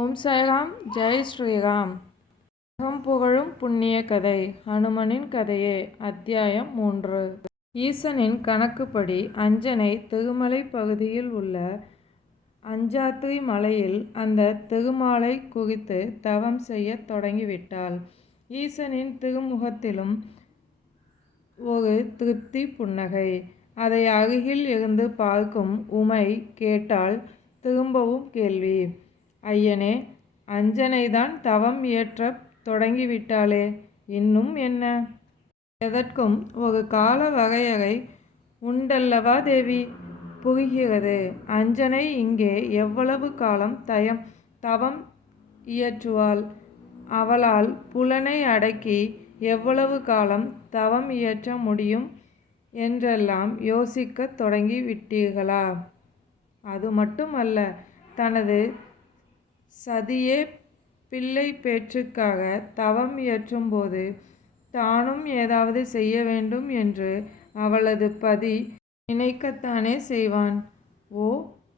ஓம் சாய்ராம். ஜெய் ஸ்ரீராம். அகம் புகழும் புண்ணிய கதை. ஹனுமனின் கதையே. அத்தியாயம் 3. ஈசனின் கணக்குப்படி அஞ்சனை திருமலை பகுதியில் உள்ள அஞ்சாத்ரி மலையில் அந்த திருமாலை குறித்து தவம் செய்ய தொடங்கிவிட்டாள். ஈசனின் திருமுகத்திலும் ஒரு திருப்தி புன்னகை. அதை அருகில் இருந்து பார்க்கும் உமை கேட்டால் திரும்பவும் கேள்வி. ஐயனே, அஞ்சனைதான் தவம் இயற்றத் தொடங்கிவிட்டாளே, இன்னும் என்ன? எதற்கும் ஒரு கால வரையறை உண்டல்லவா தேவி? புரிகிறது. அஞ்சனை இங்கே எவ்வளவு காலம் தவம் இயற்றுவாள்? அவளால் புலனை அடக்கி எவ்வளவு காலம் தவம் இயற்ற முடியும் என்றெல்லாம் யோசிக்கத் தொடங்கி விட்டீர்களா? அது மட்டுமல்ல, தனது சதியே பிள்ளை பேற்றுக்காக தவம் இயற்றும்போது தானும் ஏதாவது செய்ய வேண்டும் என்று அவளது பதி நினைக்கத்தானே செய்வான். ஓ,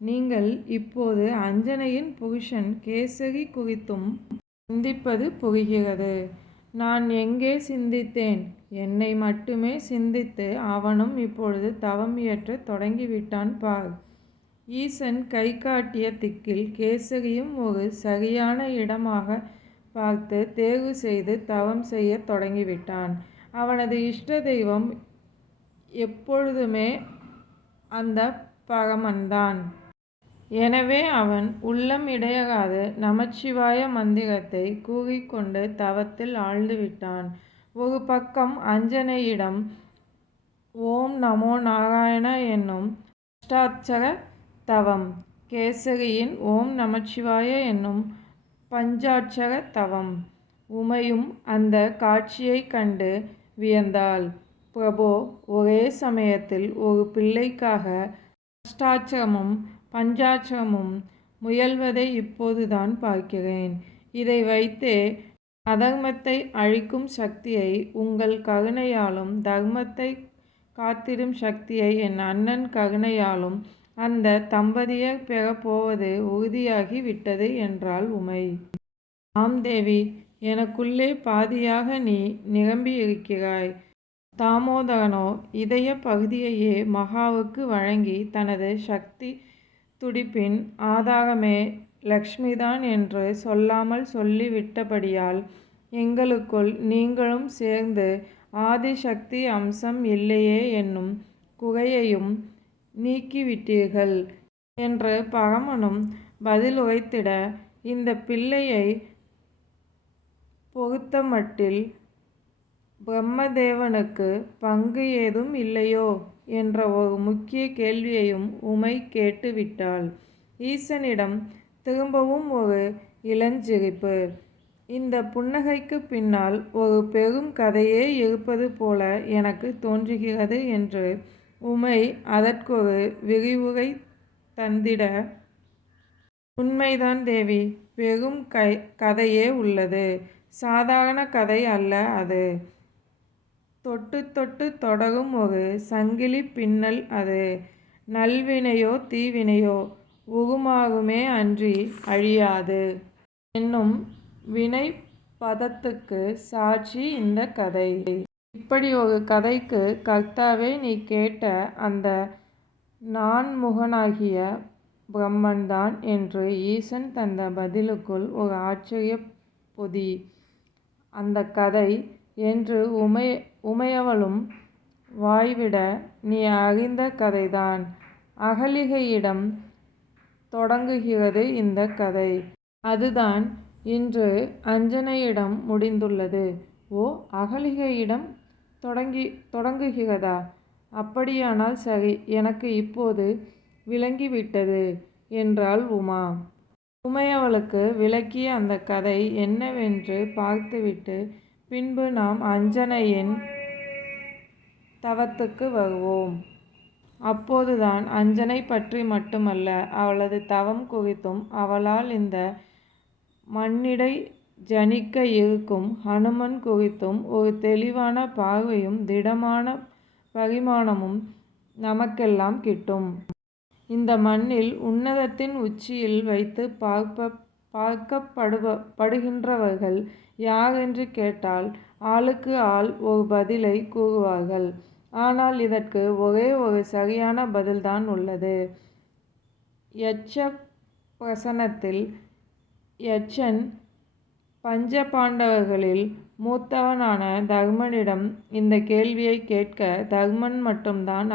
நீங்கள் இப்போது அஞ்சனையின் புருஷன் கேசரி குறித்தும் சிந்திப்பது புரிகிறது. நான் எங்கே சிந்தித்தேன்? என்னை மட்டுமே சிந்தித்து அவனும் இப்பொழுது தவம் இயற்ற தொடங்கிவிட்டான் பார். ஈசன் கை காட்டிய திக்கில் கேசரியும் ஒரு சரியான இடமாக பார்த்து தேர்வு செய்து தவம் செய்ய தொடங்கிவிட்டான். அவனது இஷ்ட தெய்வம் எப்பொழுதுமே அந்த பரமன்தான். எனவே அவன் உள்ளம் இடையராது நமச்சிவாய மந்திரத்தை கூறிக்கொண்டு தவத்தில் ஆழ்ந்துவிட்டான். ஒரு பக்கம் அஞ்சனையிடம் ஓம் நமோ நாராயண என்னும் அஷ்டாட்சர தவம், கேசரியின் ஓம் நமச்சிவாய என்னும் பஞ்சாட்சர தவம். உமையும் அந்த காட்சியைக் கண்டு வியந்தாள். பிரபோ, ஒரே சமயத்தில் ஒரு பிள்ளைக்காக அஷ்டாட்சரமும் பஞ்சாட்சரமும் முயல்வதை இப்போதுதான் பார்க்கிறேன். இதை வைத்தே அதர்மத்தை அழிக்கும் சக்தியை உங்கள் கருணையாலும் தர்மத்தை காத்திடும் சக்தியை என் அண்ணன் கருணையாலும் அந்த தம்பதியர் பெறப்போவது உறுதியாகி விட்டது என்றாள் உமை. ஆம் தேவி, எனக்குள்ளே பாதியாக நீ நிரம்பியிருக்கிறாய். தாமோதரனோ இதய பகுதியையே மகாவுக்கு வழங்கி தனது சக்தி துடிப்பின் ஆதாரமே லக்ஷ்மிதான் என்று சொல்லாமல் சொல்லிவிட்டபடியால் எங்களுக்குள் நீங்களும் சேர்ந்து ஆதிசக்தி அம்சம் இல்லையே என்னும் குறையையும் நீக்கிவிட்டீர்கள் என்று பரமனும் பதிலுரைத்திட, இந்த பிள்ளையை பொறுத்தமட்டில் பிரம்மதேவனுக்கு பங்கு ஏதும் இல்லையோ என்ற ஒரு முக்கிய கேள்வியையும் உமை கேட்டுவிட்டாள். ஈசனிடம் திரும்பவும் ஒரு இளஞ்சிரிப்பு. இந்த புன்னகைக்கு பின்னால் ஒரு பெரும் கதையே இருப்பது போல எனக்கு தோன்றுகிறது என்று உமை அதற்கொரு விரிவுரை தந்திட, உண்மைதான் தேவி, பெரும் கதையே உள்ளது. சாதாரண கதை அல்ல அது. தொட்டு தொட்டு தொடரும் ஒரு சங்கிலி பின்னல் அது. நல்வினையோ தீவினையோ உருமாறுமே அன்றி அழியாது என்னும் வினை பதத்துக்கு சாட்சி இந்த கதை. இப்படி ஒரு கதைக்கு கர்த்தாவே நீ கேட்ட அந்த நான்முகனாகிய பிரம்மன்தான் என்று ஈசன் தந்த பதிலுக்குள் ஒரு ஆச்சரிய பொதி. அந்த கதை என்று உமையவளும் வாய்விட, நீ அறிந்த கதைதான். அகலிகையிடம் தொடங்குகிறது இந்த கதை. அதுதான் இன்று அஞ்சனையிடம் முடிந்துள்ளது. ஓ, அகலிகையிடம் தொடங்குகிறதா? அப்படியானால் சரி, எனக்கு இப்போது விளங்கிவிட்டது என்றாள் உமா. உமையவளுக்கு விளக்கிய அந்த கதை என்னவென்று பார்த்துவிட்டு பின்பு நாம் அஞ்சனையின் தவத்துக்கு வருவோம். அப்போதுதான் அஞ்சனை பற்றி மட்டுமல்ல, அவளது தவம் குறித்தும் அவளால் இந்த மண்ணிடை ஜனிக்க இருக்கும் ஹனுமன் குறித்தும் ஒரு தெளிவான பார்வையும் திடமான பரிமாணமும் நமக்கெல்லாம் கிட்டும். இந்த மண்ணில் உன்னதத்தின் உச்சியில் வைத்து பார்க்கப்படுகின்றவர்கள் யாரென்று கேட்டால் ஆளுக்கு ஆள் ஒரு பதிலை கூறுவார்கள். ஆனால் இதற்கு ஒரே ஒரு சரியான பதில்தான் உள்ளது. யட்ச பிரசனத்தில் யட்சன் பஞ்சபாண்டவர்களில் மூத்தவனான தர்மனிடம் இந்த கேள்வியை கேட்க தர்மன் மட்டும்தான்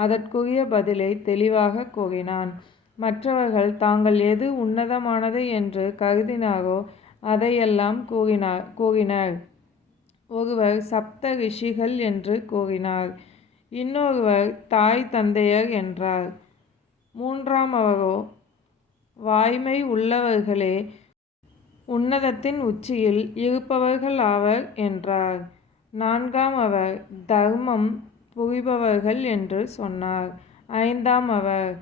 அதற்குரிய பதிலை தெளிவாக கூறினான். மற்றவர்கள் தாங்கள் எது உன்னதமானது என்று கருதினாரோ அதையெல்லாம் கூறினர். ஒருவர் சப்த ரிஷிகள் என்று கூறினார். இன்னொருவர் தாய் தந்தையர் என்றார். மூன்றாமவரோ வாய்மை உள்ளவர்களே உன்னதத்தின் உச்சியில் இருப்பவர்கள் ஆவர் என்றார். நான்காம் அவர் தர்மம் புரிபவர்கள் என்று சொன்னார். ஐந்தாம் அவர்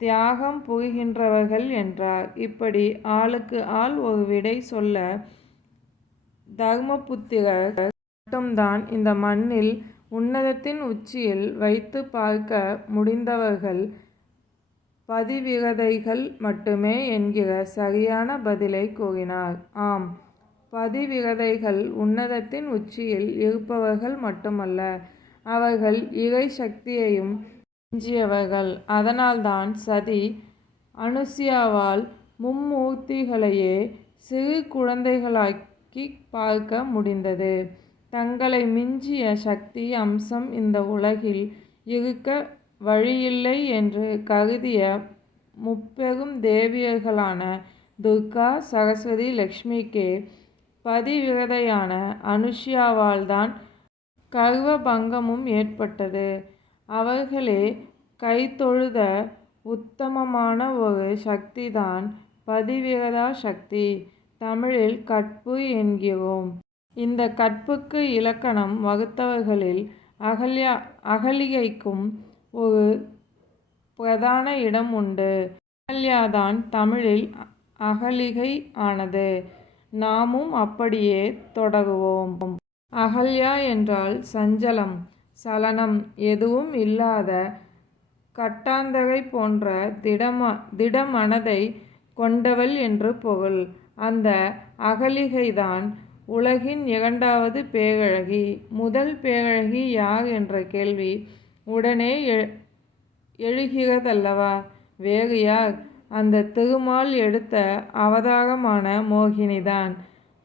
தியாகம் புரிகின்றவர்கள் என்றார். இப்படி ஆளுக்கு ஆள் ஒரு விடை சொல்ல தர்மபுத்திரர் மட்டும்தான் இந்த மண்ணில் உன்னதத்தின் உச்சியில் வைத்து பார்க்க முடிந்தவர்கள் பதிவிரதைகள் மட்டுமே என்கிற சரியான பதிலை கூறினார். ஆம், பதிவிரதைகள் உன்னதத்தின் உச்சியில் இருப்பவர்கள் மட்டுமல்ல, அவர்கள் இறை சக்தியையும் மிஞ்சியவர்கள். அதனால்தான் சதி அனுசுயாவால் மும்மூர்த்திகளையே சிறு குழந்தைகளாக்கி பார்க்க முடிந்தது. தங்களை மிஞ்சிய சக்தி அம்சம் இந்த உலகில் இருக்க வழியில்லை என்று கருதிய முப்பெரும் தேவியர்களான துர்கா, சரஸ்வதி, லக்ஷ்மிக்கே பதிவிரதையான அனுசுயாவால்தான் கர்வ பங்கமும் ஏற்பட்டது. அவர்களே கைதொழுத உத்தமமான ஒரு சக்திதான் பதிவிரதா சக்தி. தமிழில் கற்பு என்கிறோம். இந்த கற்புக்கு இலக்கணம் வகுத்தவர்களில் அகலிகைக்கும் ஒரு பிரதான இடம் உண்டு. அகல்யாதான் தமிழில் அகலிகை ஆனது. நாமும் அப்படியே தொடருவோம். அகல்யா என்றால் சஞ்சலம், சலனம் எதுவும் இல்லாத கட்டாந்தரை போன்ற திடமனதை கொண்டவள் என்று பொருள். அந்த அகலிகைதான் உலகின் இரண்டாவது பேரழகி. முதல் பேரழகி யார் என்ற கேள்வி உடனே எழுகிறதல்லவா? வேறு யார்? அந்த திருமால் எடுத்த அவதாரமான மோகினிதான்.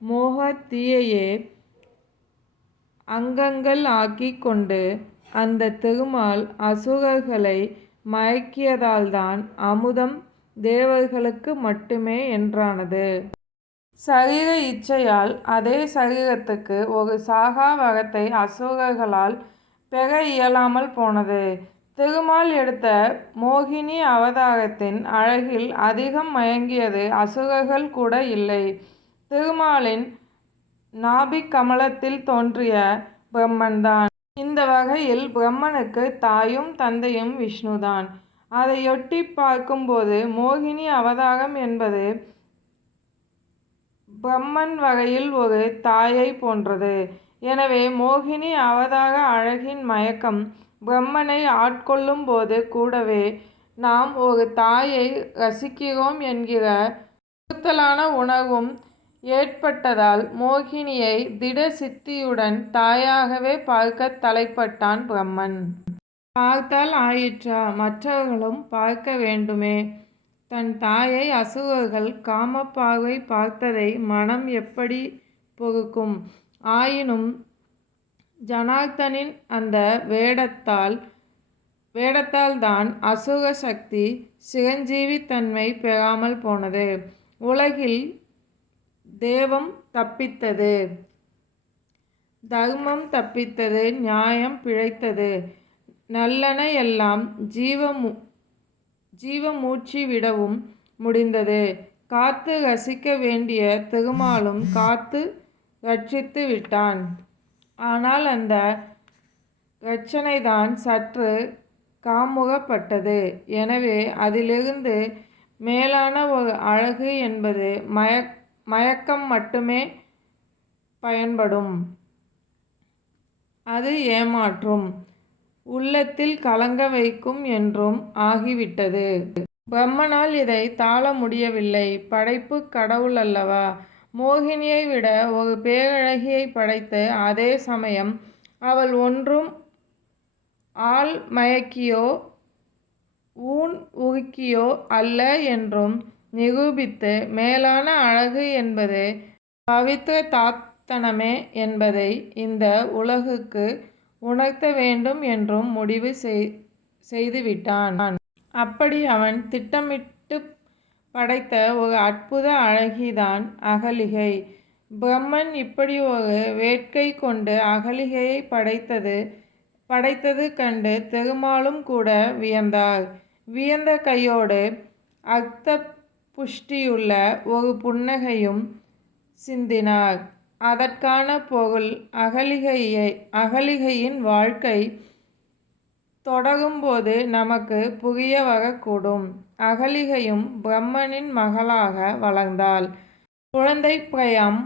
மோகத் தீயையே அங்கங்கள் ஆக்கி கொண்டு அந்த திருமால் அசுரர்களை மயக்கியதால்தான் அமுதம் தேவர்களுக்கு மட்டுமே என்றானது. சரீர இச்சையால் அதே சரீரத்துக்கு ஒரு சாகா வரத்தை அசுரர்களால் பெற இயலாமல் போனது. திருமால் எடுத்த மோகினி அவதாரத்தின் அழகில் அதிகம் மயங்கியது அசுரர்கள் கூட இல்லை, திருமாலின் நாபிக் கமலத்தில் தோன்றிய பிரம்மன்தான். இந்த வகையில் பிரம்மனுக்கு தாயும் தந்தையும் விஷ்ணுதான். அதையொட்டி பார்க்கும்போது மோகினி அவதாரம் என்பது பிரம்மன் வகையில் ஒரு தாயை போன்றது. எனவே மோகினி அவதார அழகின் மயக்கம் பிரம்மனை ஆட்கொள்ளும் போது கூடவே நாம் ஒரு தாயை ரசிக்கிறோம் என்கிற உறுத்தலான உணர்வும் ஏற்பட்டதால் மோகினியை திட சித்தியுடன் தாயாகவே பார்க்க தலைப்பட்டான் பிரம்மன். பார்த்தால் ஆயிற்றா, மற்றவர்களும் பார்க்க வேண்டுமே. தன் தாயை அசுரர்கள் காமப்பார்வை பார்த்ததை மனம் எப்படி பொறுக்கும்? ஆயினும் ஜனார்த்தனின் அந்த வேடத்தால்தான் அசுர சக்தி சிரஞ்சீவித்தன்மை பெறாமல் போனது. உலகில் தேவம் தப்பித்தது, தர்மம் தப்பித்தது, நியாயம் பிழைத்தது, நல்லன எல்லாம் ஜீவமூச்சு விடவும் முடிந்தது. காத்து ரசிக்க வேண்டிய திருமாலும் காத்து ரட்சித்து விட்டான். ஆனால் அந்த இரட்சணைதான் சற்று காமுகப்பட்டது. எனவே அதிலிருந்து மேலான ஒரு அழகு என்பது மயக்கம் மட்டுமே பயன்படும். அது ஏமாற்றும், உள்ளத்தில் கலங்க வைக்கும் என்றும் ஆகிவிட்டது. பிரம்மனால் இதை தாள முடியவில்லை. படைப்பு கடவுள் அல்லவா? மோகினியை விட ஒரு பேரழகியை படைத்து அதே சமயம் அவள் ஒன்றும் ஆள் மயக்கியோ ஊன் உருக்கியோ அல்ல என்றும் நிரூபித்து மேலான அழகு என்பது பவித்ர தாத்தனமே என்பதை இந்த உலகுக்கு உணர்த்த வேண்டும் என்றும் முடிவு செய்துவிட்டான். அப்படி அவன் திட்டமிட்டு படைத்த ஒரு அற்புத அழகிதான் அகலிகை. பிரம்மன் இப்படி ஒரு வேட்கை கொண்டு அகலிகையை படைத்தது கண்டு திருமாலும் கூட வியந்தார். வியந்த கையோடு அர்த்த புஷ்டியுள்ள ஒரு புன்னகையும் சிந்தினார். அதற்கான பொருள் அகலிகையின் வாழ்க்கை தொடரும்போது நமக்கு புரிய வரக்கூடும். அகலிகையும் பிரம்மனின் மகளாக வளர்ந்தாள். குழந்தை பிரயம்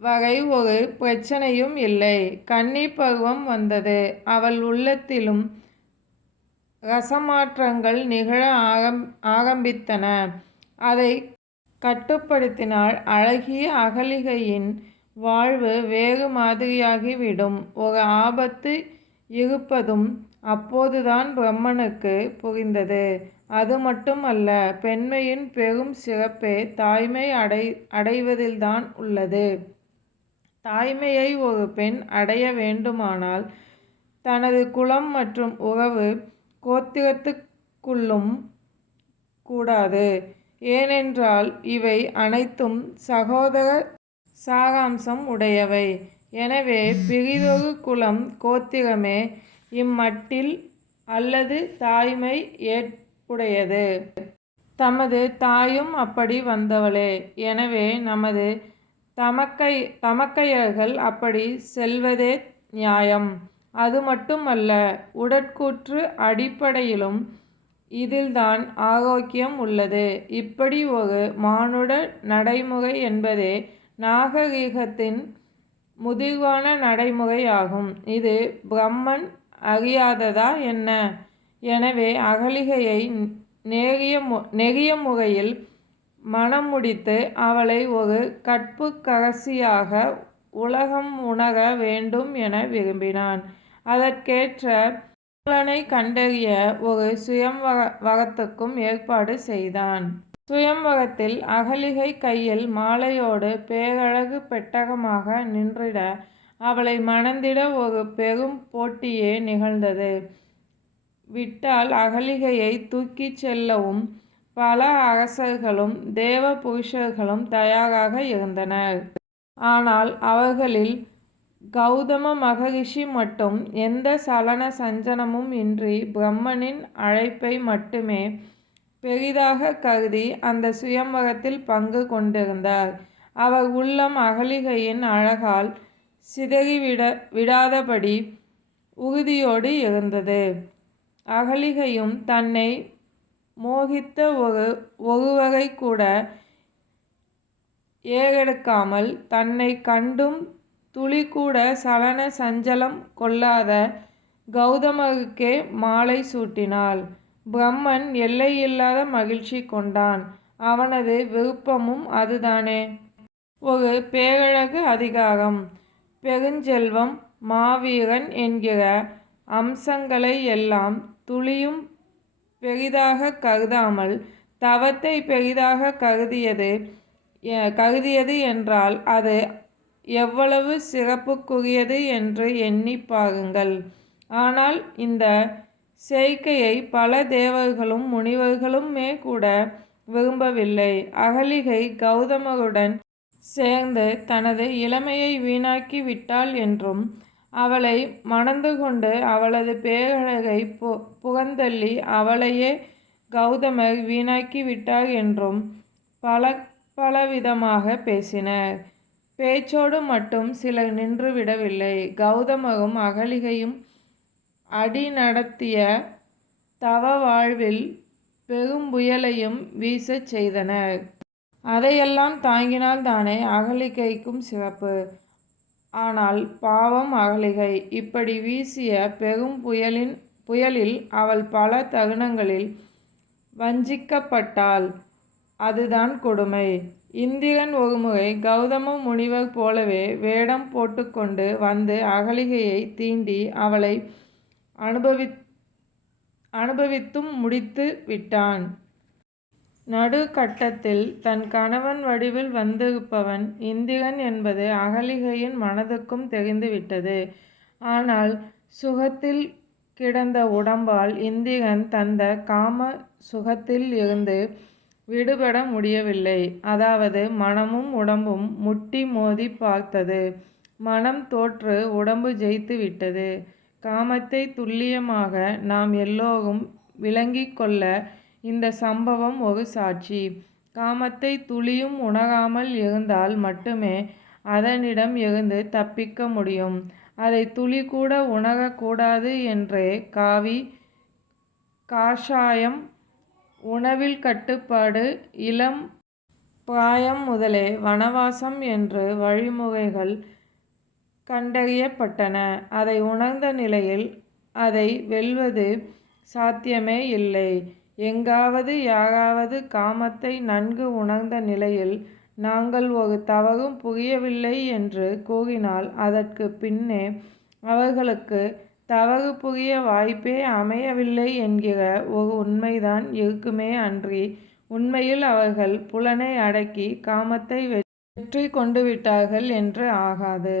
வரை ஒரு பிரச்சனையும் இல்லை. கன்னிப் பருவம் வந்தது. அவள் உள்ளத்திலும் ரசமாற்றங்கள் நிகழ ஆரம்பித்தன. அதை கட்டுப்படுத்தினால் அழகிய அகலிகையின் வாழ்வு வேறு மாதிரியாகிவிடும். ஒரு ஆபத்து இருப்பதும் அப்போதுதான் பிரம்மனுக்கு புரிந்தது. அது மட்டுமல்ல, பெண்மையின் பெரும் சிறப்பே தாய்மை அடைவதில்தான் உள்ளது. தாய்மையை ஒரு பெண் அடைய வேண்டுமானால் தனது குலம் மற்றும் உறவு கோத்திரத்துக்குள்ளும் கூடாது. ஏனென்றால் இவை அனைத்தும் சகோதர சாராம்சம் உடையவை. எனவே பிறிதொரு குலம் கோத்திரமே இம்மட்டில் அல்லது தாய்மை ஏற்புடையது. தமது தாயும் அப்படி வந்தவளே. எனவே நமது தமக்கையர்கள் அப்படி செல்வதே நியாயம். அது மட்டுமல்ல, உடற்கூற்று அடிப்படையிலும் இதில்தான் ஆரோக்கியம் உள்ளது. இப்படி ஒரு மானுட நடைமுறை என்பதே நாகரிகத்தின் முதிர்வான நடைமுறையாகும். இது பிரம்மன் அறியாததா என்ன? எனவே அகலிகையை நெறிய முறையில் மணம் முடித்து அவளை ஒரு கற்புக்கரசியாக உலகம் உணர வேண்டும் என விரும்பினான். அதற்கேற்ற காலனை கண்டறிய ஒரு சுயம்வரத்துக்கும் ஏற்பாடு செய்தான். சுயம்வரத்தில் அகலிகை கையில் மாலையோடு பேரழகு பெட்டகமாக நின்றிட அவளை மணந்திட ஒரு பெரும் போட்டியே நிகழ்ந்தது. விட்டால் அகலிகையை தூக்கிச் செல்லவும் பல அரசர்களும் தேவ புருஷர்களும் தயாராக இருந்தனர். ஆனால் அவர்களில் கௌதம மகரிஷி மட்டும் எந்த சலன சஞ்சலமும் இன்றி பிரம்மனின் அழைப்பை மட்டுமே பெரிதாக கருதி அந்த சுயம்வரத்தில் பங்கு கொண்டிருந்தார். அவர் உள்ளம் அகலிகையின் அழகால் சிதறிவிடாதபடி உறுதியோடு இருந்தது. அகலிகையும் தன்னை மோகித்த ஒருவரை கூட ஏறெடுக்காமல் தன்னை கண்டும் துளிக்கூட சலன சஞ்சலம் கொள்ளாத கௌதமருக்கே மாலை சூட்டினாள். பிரம்மன் எல்லையில்லாத மகிழ்ச்சி கொண்டான். அவனது விருப்பமும் அதுதானே. ஒரு பேரழகு அதிகாரம், பெருஞ்செல்வம், மாவீரன் என்கிற அம்சங்களை எல்லாம் துளியும் பெரிதாக கருதாமல் தவத்தை பெரிதாக கருதியது என்றால் அது எவ்வளவு சிறப்புக்குரியது என்று எண்ணி பாருங்கள். ஆனால் இந்த செய்கையை பல தேவர்களும் முனிவர்களுமே கூட விரும்பவில்லை. அகலிகை கௌதமருடன் சேர்ந்து தனது இளமையை வீணாக்கி விட்டாள் என்றும் அவளை மணந்து கொண்டு அவளது பேரழகை புறந்தள்ளி அவளையே கௌதமர் வீணாக்கி விட்டார் என்றும் பலவிதமாக பேசினர். பேச்சோடு மட்டும் சிலர் நின்றுவிடவில்லை. கௌதமரும் அகலிகையும் அடி நடத்திய தவ வாழ்வில் பெரும்புயலையும் வீசச் செய்தனர். அதையெல்லாம் தாங்கினால்தானே அகலிகைக்கும் சிறப்பு. ஆனால் பாவம் அகலிகை. இப்படி வீசிய பெரும் புயலில் அவள் பல தருணங்களில் வஞ்சிக்கப்பட்டாள். அதுதான் கொடுமை. இந்திரன் ஒருமுறை கௌதம முனிவர் போலவே வேடம் போட்டுக்கொண்டு வந்து அகலிகையை தீண்டி அவளை அனுபவித்தும் முடித்து விட்டான். நடுக்கட்டத்தில் தன் கணவன் வடிவில் வந்திருப்பவன் இந்திரன் என்பது அகலிகையின் மனதுக்கும் தெரிந்துவிட்டது. ஆனால் சுகத்தில் கிடந்த உடம்பால் இந்திரன் தந்த காம சுகத்தில் இருந்து விடுபட முடியவில்லை. அதாவது மனமும் உடம்பும் முட்டி மோதி பார்த்தது. மனம் தோற்று உடம்பு ஜெயித்து விட்டது. காமத்தை துல்லியமாக நாம் எல்லோரும் விளங்கிக் கொள்ள இந்த சம்பவம் ஒரு சாட்சி. காமத்தை துளியும் உணராமல் இருந்தால் மட்டுமே அதனிடம் இருந்து தப்பிக்க முடியும். அதை துளி கூட உணரக்கூடாது என்றே காவி, காஷாயம், உணவில் கட்டுப்பாடு, இளம் பிராயம் முதலே வனவாசம் என்று வழிமுறைகள் கண்டறியப்பட்டன. அதை உணர்ந்த நிலையில் அதை வெல்வது சாத்தியமே இல்லை. எங்காவது யாராவது காமத்தை நன்கு உணர்ந்த நிலையில் நாங்கள் ஒரு தவறும் புரியவில்லை என்று கூறினால் அதற்கு பின்னே அவர்களுக்கு தவறு புரிய வாய்ப்பே அமையவில்லை என்கிற ஒரு உண்மைதான் இருக்குமே அன்றி உண்மையில் அவர்கள் புலனை அடக்கி காமத்தை வெற்றி கொண்டுவிட்டார்கள் என்று ஆகாது.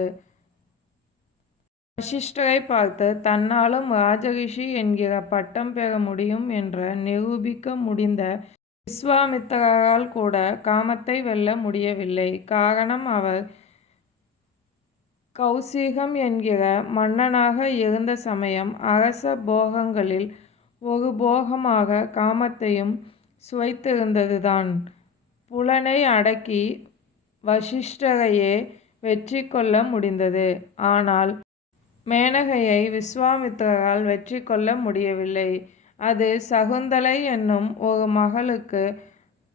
வசிஷ்டரை பார்த்து தன்னாலும் ராஜரிஷி என்கிற பட்டம் பெற முடியும் என்று நிரூபிக்க முடிந்த விஸ்வாமித்திரரால் கூட காமத்தை வெல்ல முடியவில்லை. காரணம், அவர் கௌசிகம் என்கிற மன்னனாக இருந்த சமயம் அரச போகங்களில் ஒரு போகமாக காமத்தையும் சுவைத்திருந்ததுதான். புலனை அடக்கி வசிஷ்டரையே வெற்றி கொள்ள முடிந்தது. ஆனால் மேனகையை விஸ்வாமித்திரரால் வெற்றி கொள்ள முடியவில்லை. அது சகுந்தலை என்னும் ஒரு மகளுக்கு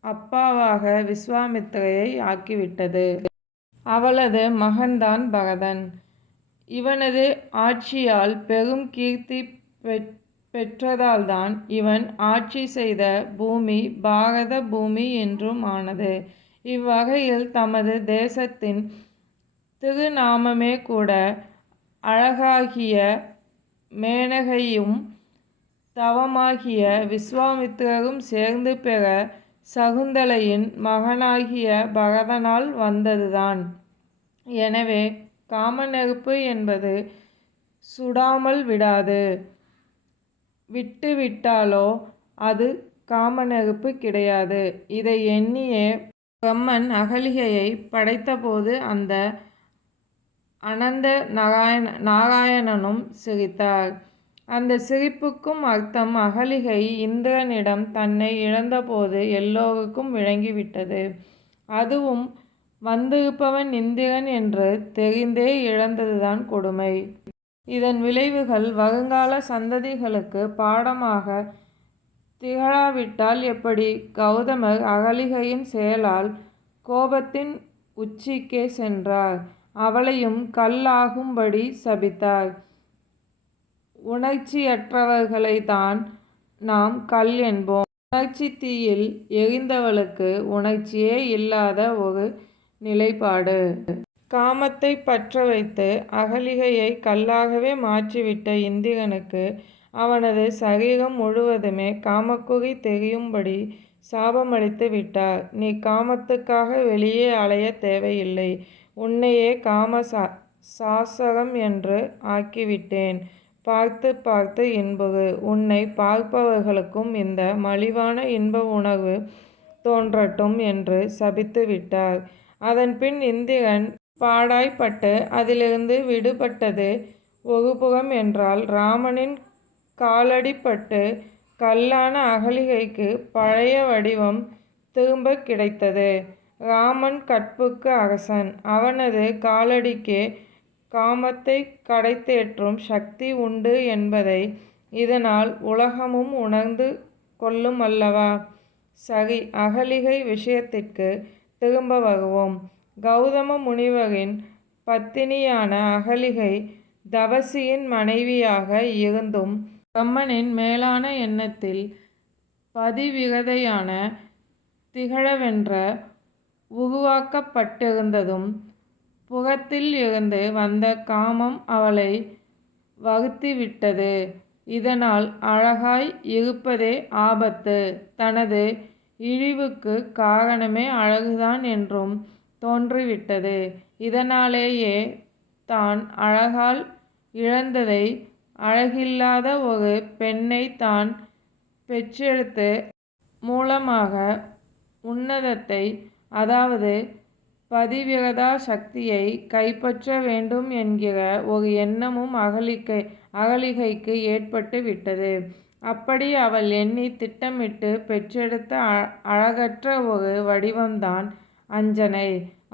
அப்பாவாக விஸ்வாமித்திரையை ஆக்கிவிட்டது. அவளது மகன்தான் பரதன். இவனது ஆட்சியால் பெரும் கீர்த்தி பெற்றதால்தான் இவன் ஆட்சி செய்த பூமி பாரத பூமி என்றும் ஆனது. இவ்வகையில் தமது தேசத்தின் திருநாமமே கூட அழகாகிய மேனகையும் தவமாகிய விஸ்வாமித்திரரும் சேர்ந்து பெற சகுந்தலையின் மகனாகிய பரதனால் வந்ததுதான். எனவே காமநெருப்பு என்பது சுடாமல் விடாது. விட்டுவிட்டாலோ அது காமநெருப்பு கிடையாது. இதை எண்ணியே பிரம்மன் அகலிகையை படைத்தபோது அந்த அனந்த நாராயணனும் சிரித்தார். அந்த சிரிப்புக்கும் அர்த்தம் அகலிகை இந்திரனிடம் தன்னை இழந்தபோது எல்லோருக்கும் விளங்கிவிட்டது. அதுவும் வந்திருப்பவன் இந்திரன் என்று தெரிந்தே இழந்ததுதான் கொடுமை. இதன் விளைவுகள் வருங்கால சந்ததிகளுக்கு பாடமாக திகழாவிட்டால் எப்படி? கௌதமர் அகலிகையின் செயலால் கோபத்தின் உச்சிக்கே சென்றார். அவளையும் கல்லாகும்படி சபித்தார். உணர்ச்சியற்றவர்களைத்தான் நாம் கல் என்போம். உணர்ச்சி தீயில் எரிந்தவளுக்கு உணர்ச்சியே இல்லாத ஒரு நிலைப்பாடு. காமத்தை பற்ற வைத்து அகலிகையை கல்லாகவே மாற்றிவிட்ட இந்திரனுக்கு அவனது சரீரம் முழுவதுமே காமக்குறி தெரியும்படி சாபமளித்து விட்டார். நீ காமத்துக்காக வெளியே அலைய தேவையில்லை. உன்னையே காம சாசகம் என்று ஆக்கிவிட்டேன். பார்த்து பார்த்து இன்புறு. உன்னை பார்ப்பவர்களுக்கும் இந்த மலிவான இன்ப உணர்வு தோன்றட்டும் என்று சபித்து விட்டார். அதன்பின் இந்திரன் பாடாய்ப்பட்டு அதிலிருந்து விடுபட்டது ஒருபுறம் என்றால், ராமனின் காலடிப்பட்டு கல்லான அகலிகைக்கு பழைய வடிவம் திரும்ப கிடைத்தது. ராமன் கற்புக்கு அரசன். அவனது காலடிக்கே காமத்தை கடைத்தேற்றும் சக்தி உண்டு என்பதை இதனால் உலகமும் உணர்ந்து கொள்ளுமல்லவா? சரி, அகலிகை விஷயத்திற்கு திரும்ப வருவோம். கௌதம முனிவரின் பத்தினியான அகலிகை தவசியின் மனைவியாக இருந்தும் பிரம்மனின் மேலான எண்ணத்தில் பதிவிரதையான திகழவென்ற உருவாக்கப்பட்டிருந்ததும் புறத்தில் இருந்து வந்த காமம் அவளை வருத்திவிட்டது. இதனால் அழகாய் இருப்பதே ஆபத்து, தனது இழிவுக்கு காரணமே அழகுதான் என்றும் தோன்றிவிட்டது. இதனாலேயே தான் அழகால் இழந்ததை, அழகில்லாத ஒரு பெண்ணை தான் பெற்றெடுத்து மூலமாக உன்னதத்தை, அதாவது பதிவிரதா சக்தியை கைப்பற்ற வேண்டும் என்கிற ஒரு எண்ணமும் அகலிகைக்கு ஏற்பட்டு விட்டது. அப்படி அவள் எண்ணி திட்டமிட்டு பெற்றெடுத்த அழகற்ற ஒரு வடிவம்தான் அஞ்சனை,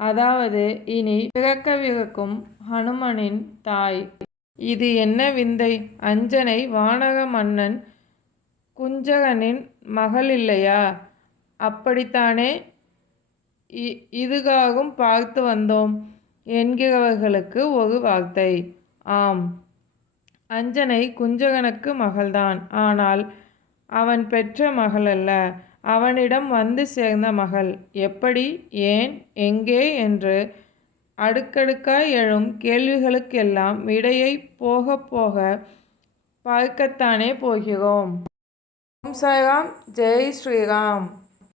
அதாவது இனி பிறக்கவிருக்கும் ஹனுமனின் தாய். இது என்ன விந்தை! அஞ்சனை வானர மன்னன் குஞ்சரனின் மகளில்லையா? அப்படித்தானே இதுகாகும் பார்த்து வந்தோம் என்கிறவர்களுக்கு ஒரு வார்த்தை. ஆம், அஞ்சனை குஞ்சரனுக்கு மகள்தான். ஆனால் அவன் பெற்ற மகளல்ல, அவனிடம் வந்து சேர்ந்த மகள். எப்படி, ஏன், எங்கே என்று அடுக்கடுக்காய் எழும் கேள்விகளுக்கெல்லாம் விடையை போக போக பார்க்கத்தானே போகிறோம். ஓம் சாய்ராம். ஜெய் ஸ்ரீராம்.